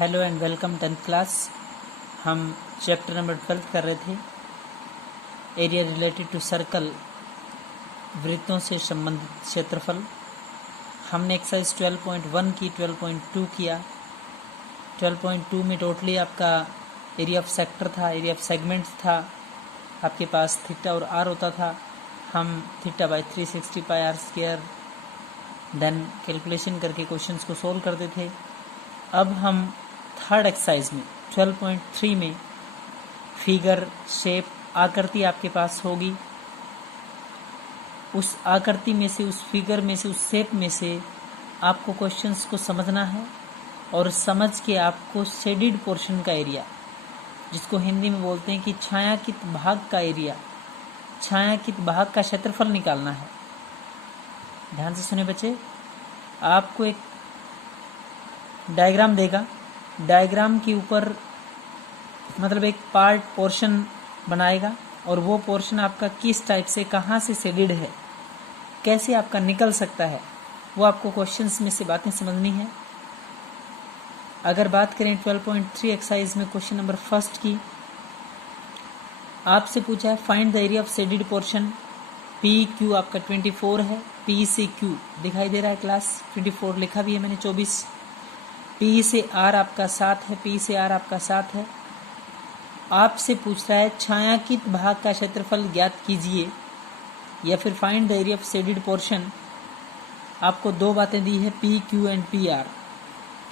Hello and welcome 10th class. हम chapter number 12 कर रहे थे, एरिया रिलेटेड टू सर्कल, वृत्तों से संबंधित क्षेत्रफल। हमने एक्सरसाइज 12.1 की, 12.2 किया। 12.2 में टोटली आपका एरिया ऑफ सेक्टर था, एरिया ऑफ सेगमेंट्स था। आपके पास थीटा और आर होता था। हम theta by 360 pi r square then calculation करके क्वेश्चंस को सोल्व करते थे। अब हम थर्ड एक्सरसाइज में 12.3 में फिगर, शेप, आकृति आपके पास होगी। उस आकृति में से, उस फिगर में से, उस शेप में से आपको क्वेश्चंस को समझना है और समझ के आपको शेडिड पोर्शन का एरिया, जिसको हिंदी में बोलते हैं कि छायांकित भाग का एरिया, छायांकित भाग का क्षेत्रफल निकालना है। ध्यान से सुने बच्चे, आपको एक डायग्राम देगा। डायग्राम के ऊपर मतलब एक पार्ट पोर्शन बनाएगा और वो पोर्शन आपका किस टाइप से, कहाँ से शेडिड है, कैसे आपका निकल सकता है, वो आपको क्वेश्चंस में से बातें समझनी है। अगर बात करें 12.3 एक्सरसाइज में क्वेश्चन नंबर फर्स्ट की, आपसे पूछा है find the area of shaded portion. P Q आपका 24 है, पी से क्यू दिखाई दे रहा है क्लास, 24 लिखा भी है मैंने 24। पी से आर आपका 7 है, पी से आर आपका 7 है। आपसे पूछ रहा है छायांकित भाग का क्षेत्रफल ज्ञात कीजिए या फिर find the area of shaded portion. आपको दो बातें दी है, P Q and P R.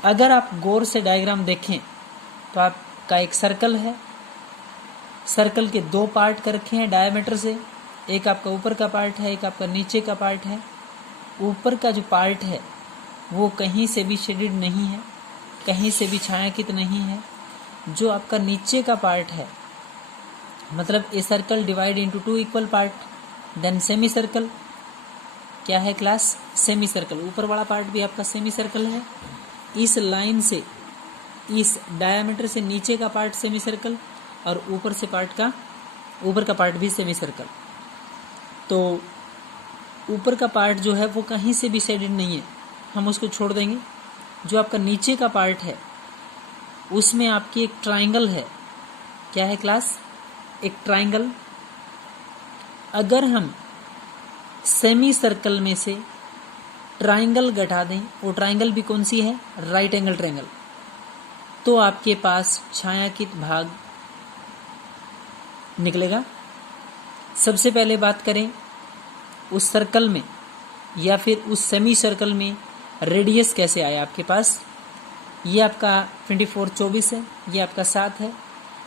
अगर आप गौर से डायग्राम देखें तो आपका एक सर्कल है, सर्कल के दो पार्ट कर रखे हैं डायमीटर से, एक आपका ऊपर का पार्ट है, एक आपका नीचे का पार्ट है। ऊपर का जो पार्ट है वो कहीं से भी शेडिड नहीं है, कहीं से भी छायांकित नहीं है। जो आपका नीचे का पार्ट है, मतलब a circle divide into two equal part, then semi circle. क्या है क्लास? Semi circle. ऊपर वाला पार्ट भी आपका सेमी सर्कल है। इस लाइन से, इस डायमीटर से नीचे का पार्ट सेमी सर्कल और ऊपर से पार्ट का, ऊपर का पार्ट भी सेमी सर्कल। तो ऊपर का पार्ट जो है वो कहीं से भी शेडिड नहीं है, हम उसको छोड़ देंगे। जो आपका नीचे का पार्ट है उसमें आपकी एक ट्रायंगल है। क्या है क्लास? एक ट्रायंगल। अगर हम सेमी सर्कल में से ट्रायंगल घटा दें, वो ट्रायंगल भी कौन सी है? Right angle triangle. तो आपके पास छायांकित भाग निकलेगा। सबसे पहले बात करें उस सर्कल में या फिर उस सेमी सर्कल में रेडियस कैसे आया आपके पास। ये आपका 24 24 है, ये आपका 7 है।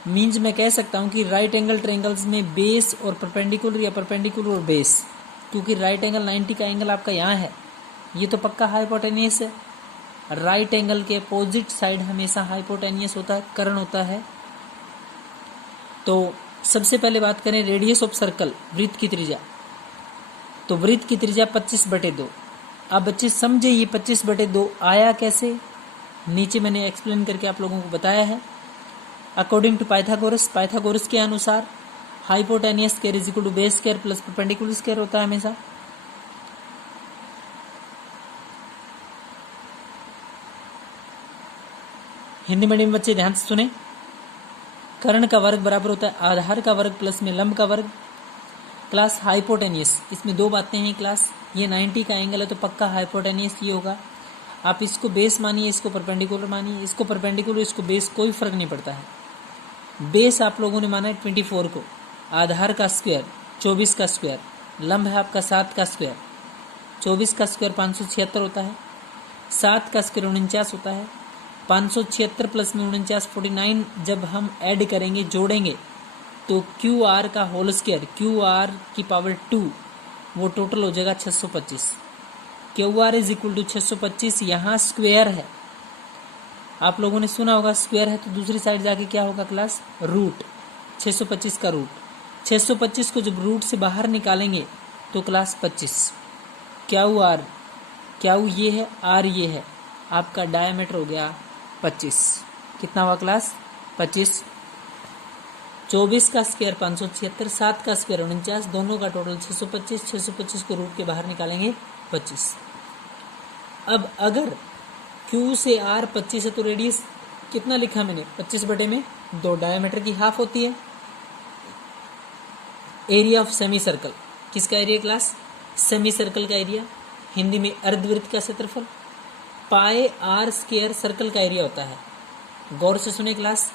मीन्स मैं कह सकता हूँ कि राइट एंगल ट्रायंगल्स में बेस और परपेंडिकुलर या परपेंडिकुलर और बेस, क्योंकि राइट एंगल 90 का एंगल आपका यहाँ है, ये तो पक्का हाइपोटेनियस है। राइट एंगल के अपोजिट साइड हमेशा हाइपोटेनियस होता है, कर्ण होता है। तो सबसे पहले बात करें रेडियस ऑफ सर्कल, वृत्त की त्रिज्या। तो वृत्त की त्रिज्या 25/2। अब बच्चे समझे ये 25/2 आया कैसे, नीचे मैंने एक्सप्लेन करके आप लोगों को बताया है। अकॉर्डिंग टू पाइथागोरस, पाइथागोरस के अनुसार hypotenuse square is equal to base square plus perpendicular square होता है हमेशा। हिंदी मीडियम बच्चे ध्यान से सुने। कर्ण का वर्ग बराबर होता है आधार का वर्ग प्लस में लंब का वर्ग। क्लास हाइपोटेनियस, इसमें दो बातें हैं क्लास। ये 90 का एंगल है तो पक्का हाइपोटेनियस ये होगा। आप इसको बेस मानिए, इसको परपेंडिकुलर मानिए, इसको परपेंडिकुलर, इसको बेस, कोई फर्क नहीं पड़ता है। बेस आप लोगों ने माना है 24 को, आधार का स्क्वायर 24 का स्क्वायर, लंब है आपका 7 का स्क्वायर। 24 का स्क्वायर 576 होता है, 7 का स्क्वायर 49 होता है। 576 प्लस में 49 49 जब हम ऐड करेंगे, जोड़ेंगे, तो क्यू आर का होल स्क्वायर, क्यू आर की पावर 2, वो टोटल हो जाएगा 625। Q r is equal to 625। यहाँ स्क्वायर है, आप लोगों ने सुना होगा स्क्वायर है तो दूसरी साइड जाके क्या होगा क्लास? रूट। 625 का रूट, 625 को जब रूट से बाहर निकालेंगे तो क्लास 25। क्यू आर, क्यू ये है, आर ये है, आपका डायमीटर हो गया 25। कितना हुआ क्लास? 25। 24 का स्क्वायर 576, 7 का स्क्वायर 49, दोनों का टोटल 625। 625 को रूट के बाहर निकालेंगे 25। अब अगर Q से R 25 है तो रेडियस कितना लिखा मैंने 25/2 डायमीटर की हाफ होती है। एरिया ऑफ सेमी सर्कल, किसका एरिया क्लास? सेमी सर्कल का एरिया, हिंदी में अर्धवृत्त का क्षेत्रफल। पाए आर स्क्वायर सर्कल का एरिया होता है। गौर से सुने क्लास,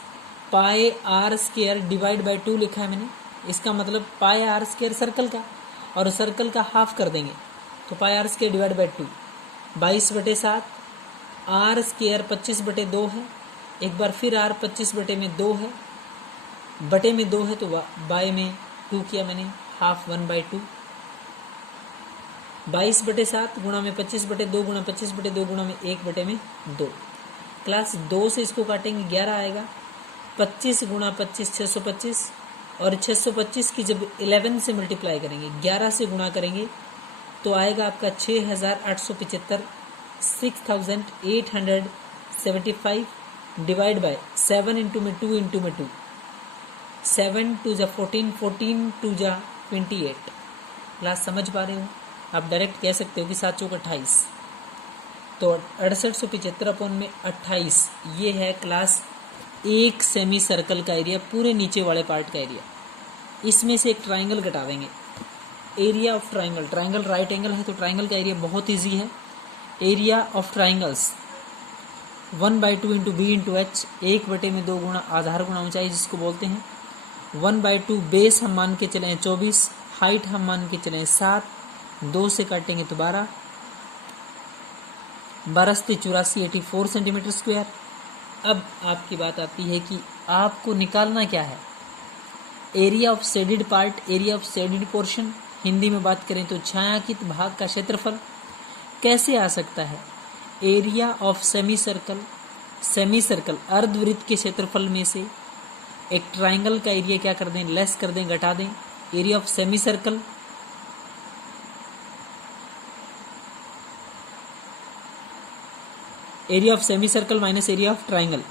पाए आर स्क्वायर डिवाइड बाय 2 लिखा है मैंने, इसका मतलब पाए आर स्क्वायर सर्कल का, और सर्कल का हाफ कर देंगे तो pi r square divide by 2 22/7। R square 25/2 है, एक बार फिर आर 25/2 है, बटे में 2 है तो बाय में 2 किया मैंने, हाफ 1/2। 22/7 गुणा में 25/2 गुणा 25/2 गुणा में 1/2। क्लास 2 से इसको काटेंगे 11 आएगा। 25 गुणा 25 625, और 625 की जब 11 से मल्टीप्लाई करेंगे, 11 से गुणा करेंगे तो आएगा आपका 6875, 6875 डिवाइड बाय 7 इंटू में 2 इंटू में 2, 7 2 जा 14, 14 2 जा 28। क्लास समझ पा रहे हो? आप डायरेक्ट कह सकते हो कि 7 चौक 28, तो 6875/28 ये है क्लास एक सेमी सर्कल का एरिया, पूरे नीचे वाले पार्ट का एरिया। इसमें से एक ट्राइंगल घटा देंगे, area of triangle, triangle right angle है तो ट्राइंगल का एरिया बहुत इजी है। Area of triangles 1/2 into b into h, 1/2 गुणा आधार गुणा ऊंचाई जिसको बोलते हैं। 1/2 बेस हम मान के चले 24, हाइट हम मान के चले 7, 2 से काटेंगे तो 12, 12 से 84 84 सेंटीमीटर स्क्वायर। अब आपकी बात आती है कि आपको निकालना क्या है? Area of shaded part, area of shaded portion, Hindi में बात करें तो छायांकित भाग का क्षेत्रफल। कैसे आ सकता है? Area of semi circle, semi circle अर्धवृत्त के क्षेत्रफल में से एक ट्राइंगल का एरिया क्या कर दें? लेस कर दें, घटा दें। Area of semi circle area of semi circle minus area of triangle.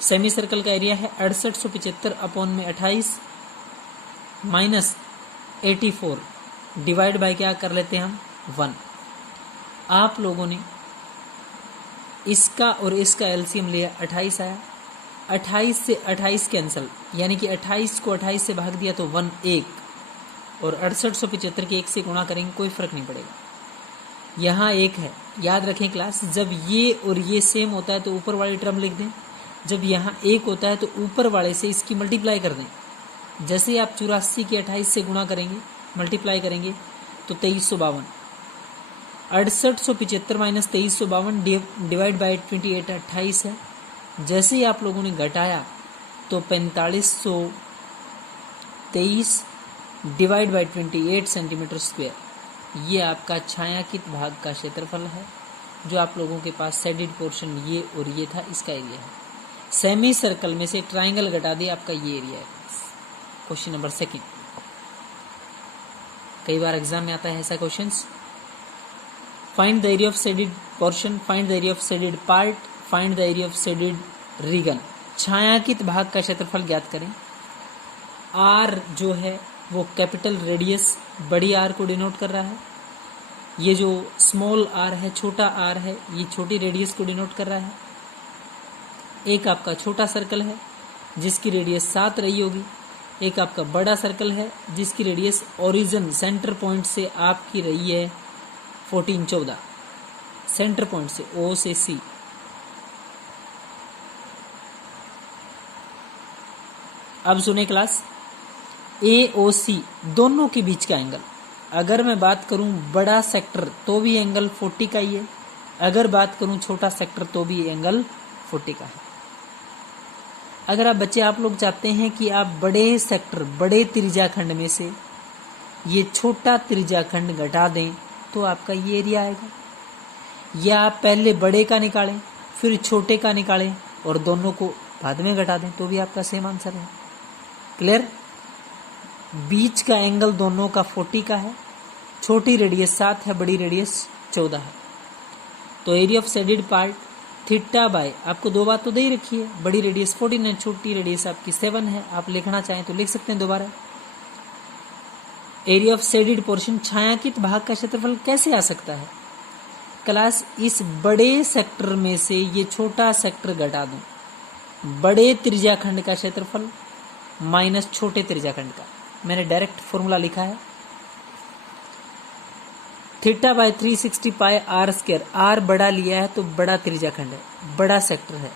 Semi circle का एरिया है 6875/28 माइनस 84 डिवाइड बाय क्या कर लेते हैं हम? 1। आप लोगों ने इसका और इसका एलसीएम लिया, 28 आया। 28 से 28 कैंसल, यानी कि 28 को 28 से भाग दिया तो 1 1, और 6875 के 1 से गुणा करेंगे, कोई फर्क नहीं पड़ेगा। यहाँ 1 है, याद रखें क्लास, जब ये और ये सेम होता है तो ऊपर वाली टर्म लिख दें, जब यहाँ 1 होता है तो ऊपर वाले से इसकी मल्टीप्लाई कर दें। जैसे आप 84 के 28 से गुणा करेंगे, मल्टीप्लाई करेंगे तो 2352। 6875 माइनस 2352 डिवाइड बाई 28 28 है। जैसे ही आप लोगों ने घटाया तो 4523 डिवाइड बाई 28 सेंटीमीटर स्क्वायर, ये आपका छायांकित भाग का क्षेत्रफल है। जो आप लोगों के पास शेडेड पोर्शन ये और ये था, इसका एरिया है। सेमी सर्कल में से ट्राइंगल घटा दिया, आपका ये एरिया है। क्वेश्चन नंबर 2, कई बार एग्जाम में आता है ऐसा questions. Find the area of shaded portion, find the area of shaded part, find the area of shaded region. छायांकित भाग का क्षेत्रफल ज्ञात करें। आर जो है वो कैपिटल रेडियस बड़ी आर को डिनोट कर रहा है, ये जो स्मॉल आर है, छोटा आर है, ये छोटी रेडियस को डिनोट कर रहा है। एक आपका छोटा सर्कल है जिसकी रेडियस 7 रही होगी, एक आपका बड़ा सर्कल है जिसकी रेडियस ओरिजिन सेंटर पॉइंट से आपकी रही है 14 14, सेंटर पॉइंट से ओ से सी। अब सुने क्लास, ए ओ सी दोनों के बीच का एंगल, अगर मैं बात करूं बड़ा सेक्टर तो भी एंगल 40 का ही है, अगर बात करूं छोटा सेक्टर तो भी एंगल 40 का है। अगर आप बच्चे आप लोग चाहते हैं कि आप बड़े सेक्टर बड़े त्रिज्याखंड में से ये छोटा त्रिज्याखंड घटा दें तो आपका ये एरिया आएगा, या आप पहले बड़े का निकालें फिर छोटे का निकालें और दोनों को बाद में घटा दें तो भी आपका सेम आंसर है। क्लियर? बीच का एंगल दोनों का 40 का है, छोटी रेडियस 7 है, बड़ी रेडियस 14 है। तो area of shaded part theta by, आपको दो बात तो दे ही रखी है, बड़ी रेडियस 14 है, छोटी रेडियस आपकी 7 है। आप लिखना चाहें तो लिख सकते हैं दोबारा। एरिया ऑफ शेडेड पोर्शन, छायांकित भाग का क्षेत्रफल कैसे आ सकता है? क्लास, इस बड़े सेक्टर में से ये छोटा सेक्टर घटा दूं बड़े त्रिज्याखंड का क्षेत्रफल माइनस छोटे त्रिज्याखंड का। मैंने डायरेक्ट फॉर्मूला लिखा है, theta by 360 pi r square. R बड़ा लिया है तो बड़ा त्रिज्याखंड है, बड़ा सेक्टर है।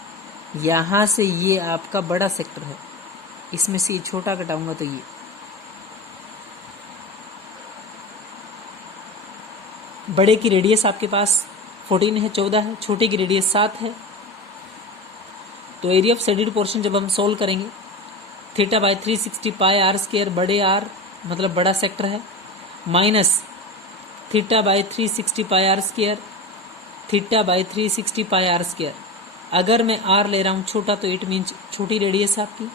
यहां से ये आपका बड़ा सेक्टर है, इसमें से ये छोटा घटाऊंगा तो ये बड़े की रेडियस आपके पास 14 है, 14 है, छोटे की रेडियस 7 है। तो एरिया ऑफ शेडेड पोर्शन जब हम सोल्व करेंगे, theta by 360 pi r square, बड़े आर मतलब बड़ा सेक्टर है, minus theta by 360 pi r square, theta by 360 pi r square. अगर मैं आर ले रहा हूँ छोटा तो इट मीन्स छोटी रेडियस आपकी।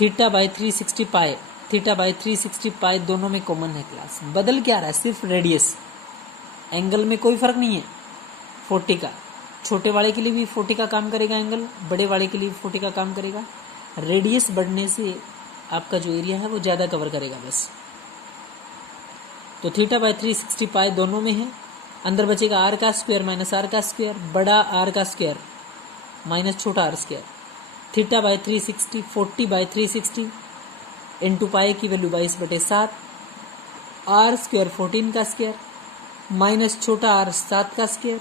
Theta by 360 pi, theta by 360 pi दोनों में कॉमन है क्लास। बदल क्या रहा है? सिर्फ रेडियस, एंगल में कोई फर्क नहीं है 40 का। छोटे वाले के लिए भी 40 का काम करेगा एंगल, बड़े वाले के लिए भी 40 का काम करेगा। रेडियस बढ़ने से आपका जो एरिया है वो ज़्यादा कवर करेगा बस। तो थीटा बाय 360 पाई दोनों में है, अंदर बचेगा आर का स्क्वायर माइनस आर का स्क्वायर, बड़ा आर का स्क्वायर माइनस छोटा r square. Theta by 360 40 by 360 into pi की वैल्यू 22/7, आर स्क्वायर 14 का स्क्वायर माइनस छोटा आर 7 का स्क्वायर।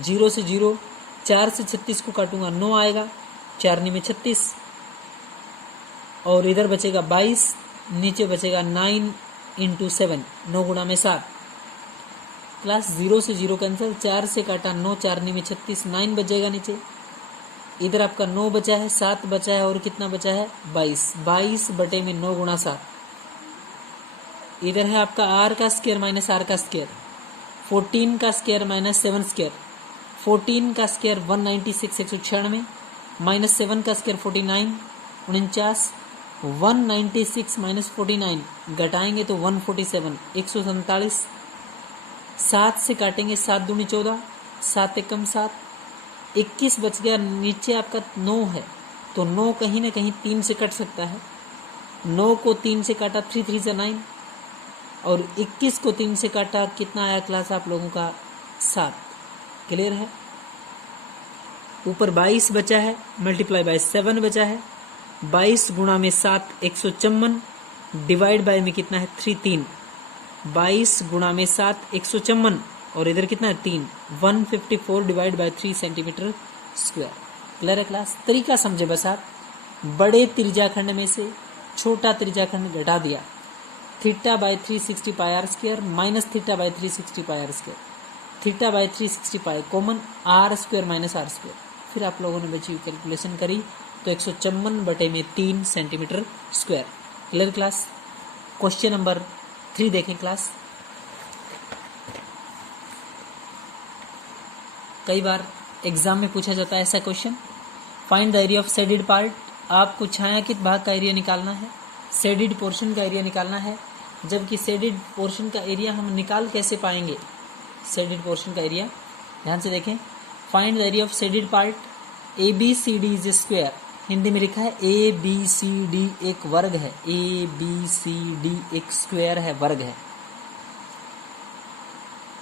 0 से 0, 4 से 36 को काटूंगा 9 आएगा, 4 में 36, और इधर बचेगा 22, नीचे बचेगा 9 इंटू 7, 9 गुणा में 7। क्लास 0 से 0 कैंसिल, 4 से काटा 9, 4 में 36, 9 बचेगा नीचे। इधर आपका 9 बचा है, 7 बचा है, और कितना बचा है? 22। 22 बटे में 9 गुणा 7। इधर है आपका आर का स्क्वायर माइनस आर का स्क्वायर, 14 का स्क्वायर माइनस 7 स्क्वायर। 14 का स्क्वायर 196 196, माइनस 7 का स्क्वायर 49 49, 196 माइनस 49 घटाएंगे तो 147 147। 7 से काटेंगे 7 दूनी 14, 7 एकम 7, 21 बच गया। नीचे आपका 9 है तो 9 कहीं ना कहीं 3 से कट सकता है। 9 को 3 से काटा 3 3 से 9, और 21 को 3 से काटा कितना आया क्लास आप लोगों का? 7। क्लियर है? ऊपर 22 बचा है, मल्टीप्लाई बाय 7 बचा है। 22 गुणा में 7 154, डिवाइड बाय में कितना है? 3 3। 22 गुणा में 7 154, और इधर कितना है? 3। 154 divide by 3 centimetre square. Clear है क्लास? तरीका समझे बस आप। बड़े त्रिज्याखंड में से छोटा त्रिज्याखंड घटा दिया, theta by 360 pi r square minus theta by 360 pi r square. Theta by 360 pi common, r square minus r square. फिर आप लोगों ने बची हुई कैलकुलेशन करी तो 154 बटे में 3 centimetre square. Clear class? Question number 3 देखें क्लास। कई बार एग्जाम में पूछा जाता है ऐसा question, find the area of shaded part. आपको छायांकित भाग का एरिया निकालना है, शेडेड पोर्शन का एरिया निकालना है। जबकि शेडेड पोर्शन का एरिया हम निकाल कैसे पाएंगे? शेडेड पोर्शन का एरिया ध्यान से देखें। Find the area of shaded part, ABCD is square. Hindi में लिखा है ABCD एक वर्ग है, ABCD एक स्क्वायर है, वर्ग है।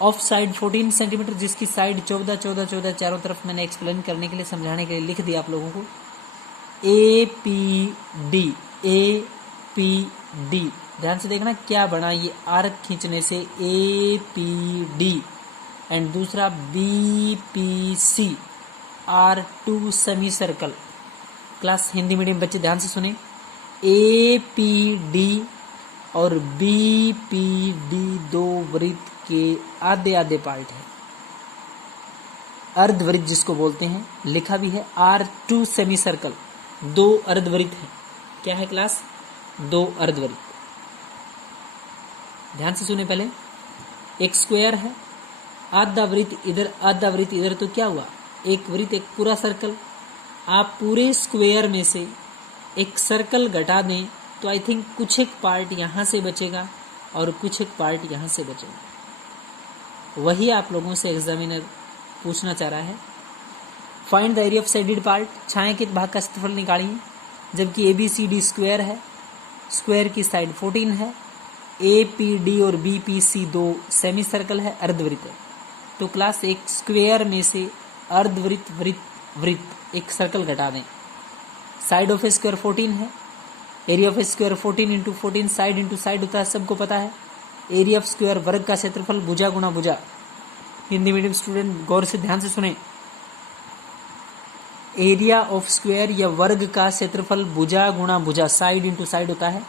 ऑफ साइड 14 सेंटीमीटर, जिसकी साइड 14 14 14 चारों तरफ मैंने एक्सप्लेन करने के लिए, समझाने के लिए लिख दिया आप लोगों को। APD ध्यान से देखना क्या बना, ये आर्क खींचने से APD, एंड दूसरा BPC R2 semi circle. Class Hindi medium बच्चे ध्यान से सुने, APD और BPD दो वृत्त के आधे आधे पार्ट है, अर्धवृत्त जिसको बोलते हैं। लिखा भी है R2 सेमी सर्कल, दो अर्धवृत्त है। क्या है क्लास? दो अर्धवृत्त। ध्यान से सुने पहले, एक स्क्वायर है, आधा वृत्त इधर आधा वृत्त इधर, तो क्या हुआ? एक वृत्त, एक पूरा सर्कल। आप पूरे स्क्वायर में से एक सर्कल घटा दें तो आई थिंक कुछ एक पार्ट यहाँ से बचेगा और कुछ एक पार्ट यहाँ से बचेगा। वही आप लोगों से एग्जामिनर पूछना चाह रहा है। Find the area of shaded part, छायांकित भाग का क्षेत्रफल निकालिए। जबकि ABCD स्क्वायर है, स्क्वायर की साइड 14 है, APD और BPC दो सेमी सर्कल है, अर्धवृत्त है। तो क्लास एक स्क्वायर में से अर्धवृत्त वृत्त वृत्त, एक सर्कल घटा दें। साइड ऑफ ए स्क्वायर 14 है, area of A square 14 into 14, side into side होता है, सबको पता है। एरिया ऑफ स्क्वायर वर्ग का क्षेत्रफल भुजा गुणा भुजा। हिंदी मीडियम स्टूडेंट गौर से ध्यान से सुने, एरिया ऑफ स्क्वायर या वर्ग का क्षेत्रफल भुजा गुणा भुजा, साइड इंटू साइड होता है।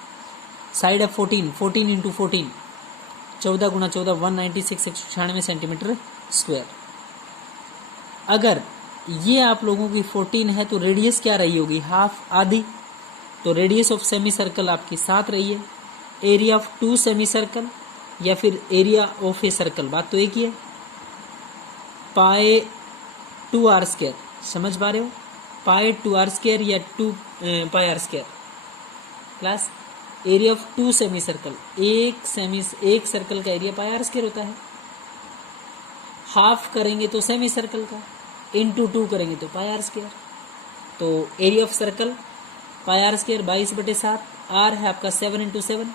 साइड है 14, 14 इंटू 14, 14 गुणा 14, 196, 196 सेंटीमीटर स्क्वायर। अगर ये आप लोगों की 14 है तो रेडियस क्या रही होगी, हाफ, आधी। तो रेडियस ऑफ सेमी सर्कल आपकी 7 रही है। एरिया ऑफ 2 सेमी सर्कल या फिर एरिया ऑफ ए सर्कल, बात तो एक ही है, पाए 2r स्क्वायर, समझ पा रहे हो, पाए 2r स्क्वायर या 2 पाई r square. Class area of 2 semi circle, एक सर्कल का एरिया पाई r स्क्वायर होता है। हाफ करेंगे तो सेमी सर्कल का, इंटू 2 करेंगे तो पाई r स्क्वायर। तो area of circle pi r square 22/7, r है आपका 7 इंटू 7,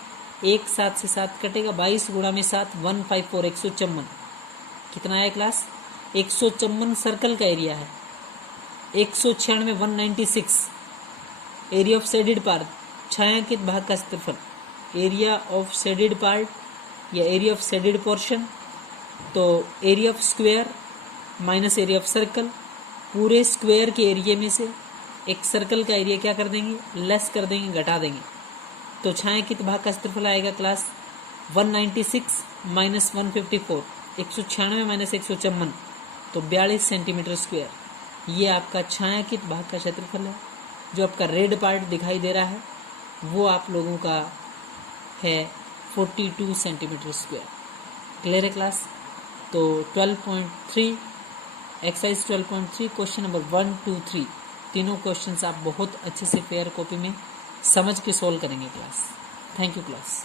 1 7 से 7 कटेगा, 22 गुणा में 7, 154, 154। कितना है क्लास, 154 सर्कल का एरिया है। 196, 196 एरिया ऑफ शेडेड पार्ट, छायांकित भाग का क्षेत्रफल, एरिया ऑफ शेडेड पार्ट या एरिया ऑफ शेडेड पोर्शन। तो area of square minus area of circle, पूरे स्क्वायर के एरिया में से एक सर्कल का एरिया क्या कर देंगे, लेस कर देंगे, घटा देंगे। तो छायांकित भाग का क्षेत्रफल आएगा क्लास 196 माइनस 154, 196 माइनस 154, तो 42 सेंटीमीटर स्क्वायर। ये आपका छायांकित भाग का क्षेत्रफल है। जो आपका रेड पार्ट दिखाई दे रहा है वो आप लोगों का है 42 सेंटीमीटर स्क्वायर। क्लियर है क्लास। तो 12.3 एक्सरसाइज 12.3 क्वेश्चन नंबर 1, 2, 3 तीनों क्वेश्चंस आप बहुत अच्छे से फेयर कॉपी में समझ के सोल्व करेंगे क्लास। Thank you class.